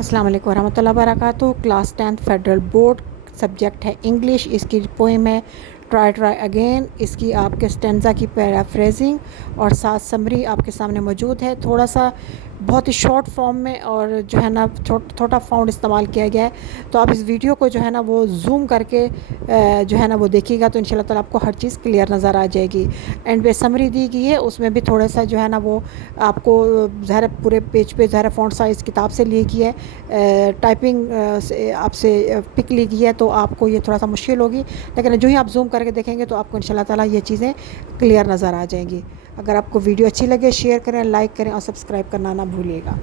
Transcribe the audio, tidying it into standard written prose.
अस्सलाम वालेकुम रहमतुल्लाहि व बरकातुहू। Class 10th federal board, subject है इंग्लिश। इसकी पोएम है ट्राई ट्राई अगेन। इसकी आपके स्टेंजा की पैराफ्रेजिंग और साथ समरी आपके सामने मौजूद है। थोड़ा सा बहुत ही शॉर्ट फॉर्म में और जो है ना छोटा फ़ॉन्ट इस्तेमाल किया गया है। तो आप इस वीडियो को जो है ना वो जूम करके जो है ना वो देखिएगा तो इंशाल्लाह ताला आपको हर चीज़ क्लियर नज़र आ जाएगी। एंड पे समरी दी गई है, उसमें भी थोड़ा सा जो है ना वो आपको ज़ाहिर पूरे पेज पे ज़ाहिर फ़ॉन्ट साइज़ किताब से ली गई है, टाइपिंग से आपसे पिक ली गई है, तो आपको ये थोड़ा सा मुश्किल होगी। लेकिन जो ही आप जूम करके देखेंगे तो आपको इंशाल्लाह ताला ये चीज़ें क्लियर नज़र आ जाएंगी। अगर आपको वीडियो अच्छी लगे शेयर करें, लाइक करें और सब्सक्राइब करना ना भूलिएगा।